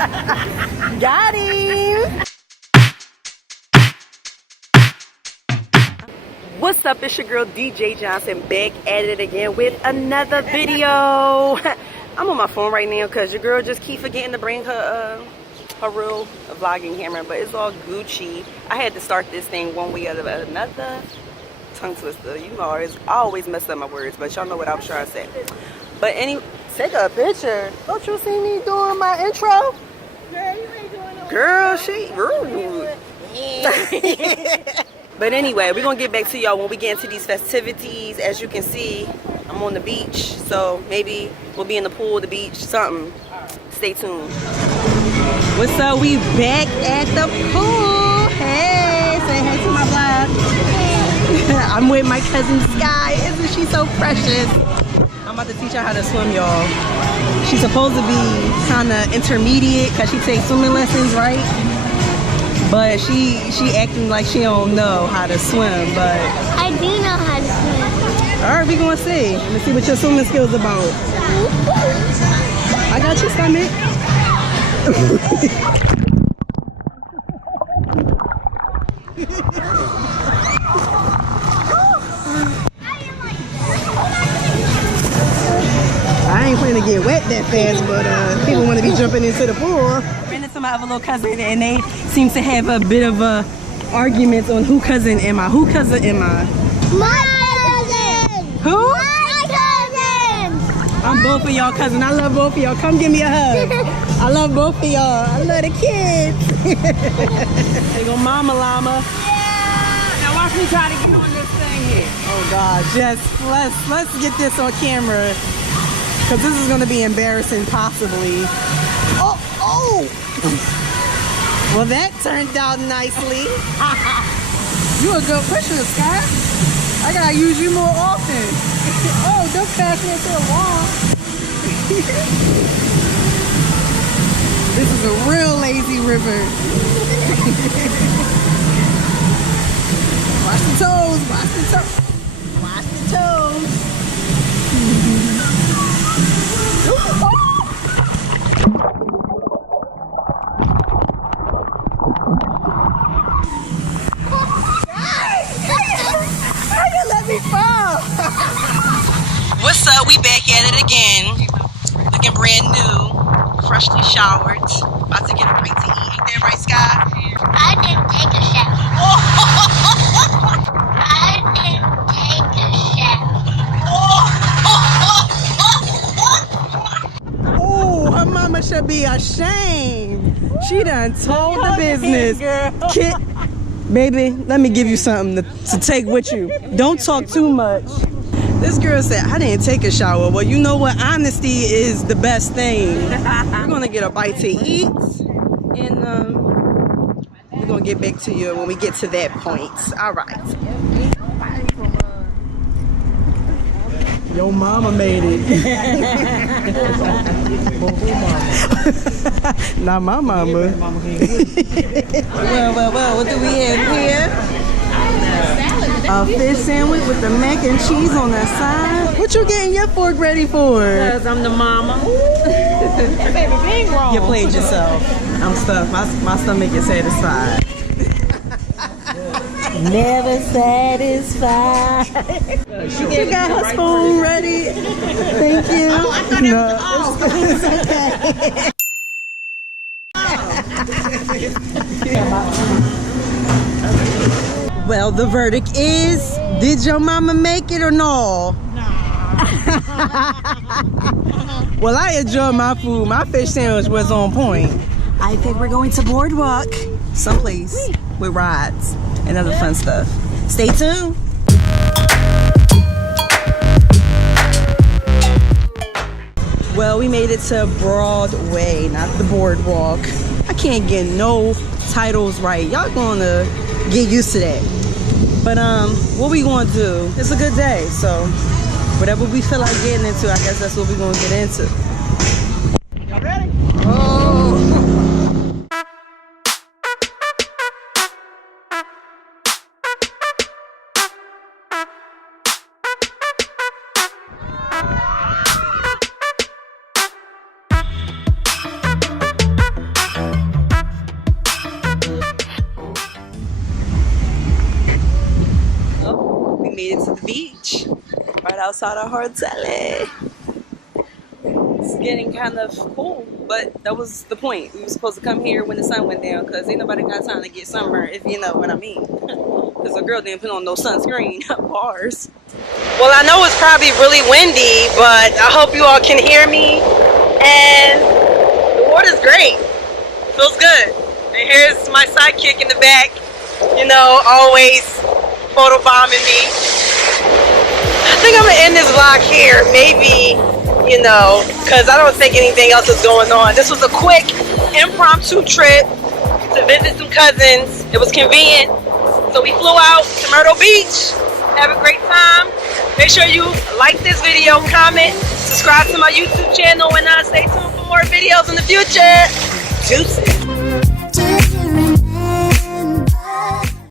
Got him. What's up? It's your girl DJ Johnson back at it again with another video. I'm on my phone right now because your girl just keep forgetting to bring her real vlogging camera, but it's all Gucci. I had to start this thing one way or another. Tongue twister, you know, I always mess up my words, but y'all know what I was trying to say. But anyway, take a picture. Don't you see me doing my intro? Girl, you ain't doing no Girl, she rude. But anyway, we're gonna get back to y'all when we get into these festivities. As you can see, I'm on the beach, so maybe we'll be in the pool, the beach, something. Stay tuned. What's up? We back at the pool. Hey, say hey to my vlog. I'm with my cousin Sky. Isn't she so precious? I'm about to teach her how to swim, y'all. She's supposed to be kind of intermediate because she takes swimming lessons, right? But she acting like she don't know how to swim, but I do know how to swim. all right, we gonna see. Let me see what your swimming skills about. I got your stomach. I ain't planning to get wet that fast, but people want to be jumping into the pool. Ran into my other little cousin, and they seem to have a bit of a argument on who cousin am I? Who cousin am I? My cousin! Who? My cousin! I'm both of y'all cousin. I love both of y'all. Come give me a hug. I love both of y'all. I love the kids. They go mama llama. Yeah! Now watch me try to get on this thing here. Oh God, just let's get this on camera. Cause this is gonna be embarrassing possibly. Oh. Well, that turned out nicely. You a good pusher, Sky. I gotta use you more often. Oh, don't pass me into the wall. This is a real lazy river. Watch the toes, watch the toes. Watch the toes. What's up? We back at it again. Looking brand new, freshly showered. About to get a bite to eat. Ain't that right, Sky? I didn't take a shower. I didn't take a shower. Oh, her mama should be ashamed. She done told the business. Kid, baby, let me give you something to take with you. Don't talk too much. This girl said, I didn't take a shower. Well, you know what? Honesty is the best thing. We're going to get a bite to eat. And we're going to get back to you when we get to that point. All right. Your mama made it. Not my mama. Well, what do we have here? A fish sandwich with the mac and cheese on the side. What you getting your fork ready for? Because I'm the mama. That baby being wrong. You played yourself. I'm stuffed. My stomach is satisfied. Never satisfied. She got her spoon ready. Thank you. Oh, I thought It's okay. Well, the verdict is, did your mama make it or no? Well, I enjoyed my food. My fish sandwich was on point. I think we're going to Boardwalk, someplace with rides and other fun stuff. Stay tuned. Well, we made it to Broadway, not the Boardwalk. I can't get no titles right. Y'all gonna get used to that. But what we gonna do? It's a good day, so whatever we feel like getting into, I guess that's what we're gonna get into. Y'all ready? Oh. outside our hotel. It's getting kind of cool, but that was the point. We were supposed to come here when the sun went down because ain't nobody got time to get sunburned, if you know what I mean. Because a girl didn't put on no sunscreen. Bars. Well, I know it's probably really windy, but I hope you all can hear me. And the water's great. Feels good. And here's my sidekick in the back, you know, always photobombing me. I think I'm gonna end this vlog here, maybe, you know, because I don't think anything else is going on. This was a quick impromptu trip to visit some cousins. It was convenient. So we flew out to Myrtle Beach. Have a great time. Make sure you like this video, comment, subscribe to my YouTube channel, and stay tuned for more videos in the future. Deuces.